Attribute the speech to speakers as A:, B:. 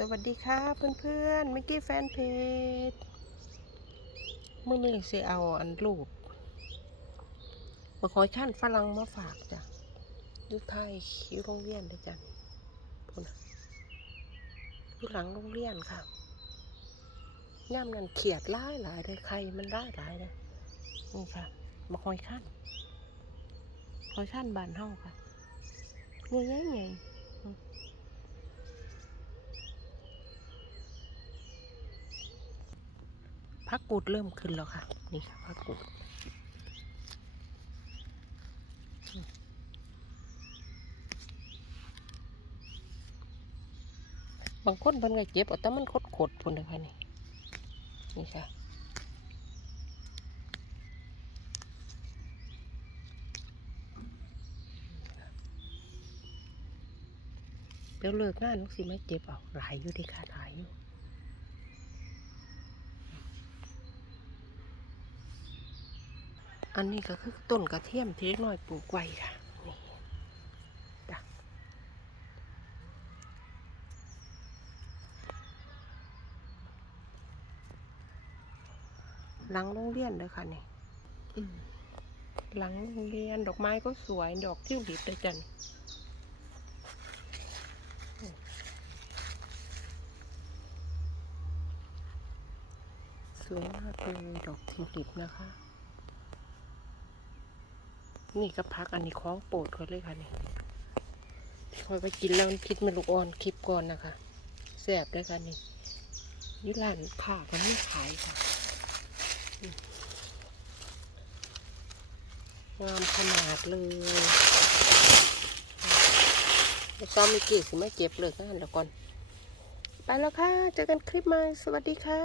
A: สวัสดีค่ะเพื่อนๆเมื่อกี้แฟนเพจเมื่อนี้สิเอาอันรูปมาคอยขั้นฝรั่งมาฝากจ้ะอยุไทยอยุโรงเรียนเลยจ้ะพูดนะอยุหลังโรงเรียนค่ะย่ามนั้นเขียดร้ายหลายเลยใครมันร้ายหลายเลยนี่ค่ะมาคอยขั้นคอยขั้นบานเฮาค่ะเงี้ยเงย พักกูดเริ่มขึ้นแล้วค่ะ นี่ค่ะพักกูดบางคนเพิ่นก็เจ็บเอาแต่มันคดขดๆพุ่นเลยค่ะนี่นี่ค่ะเดี๋ยวเลิกงานลูกสิไม่เจ็บเอาหลายอยู่ดีค่ะหลายอยู่ อันนี้ก็คือต้นกระเทียมที่เล็กน้อยปลูกไว้ค่ะนี่จ้ะหลังโรงเรียนเลยค่ะนี่หลังโรงเรียนดอกไม้ก็สวยดอกทิวลิปเลยจันสวยมากเลยดอกทิวลิปนะคะ นี่ก็พักอันนี้ของโปรดเขาเลยค่ะนี่คอยไปกินแล้วคิดเมลูกอ่อนคลิปก่อนนะคะแซ่บด้วยค่ะนี่ยุร้านผ้าก็ไม่ขายค่ะงามขนาดเลยซ้อมมิกกี้สิไม่เจ็บเลยงานแล้วก่อน ไปแล้วค่ะ เจอกันคลิปใหม่ สวัสดีค่ะ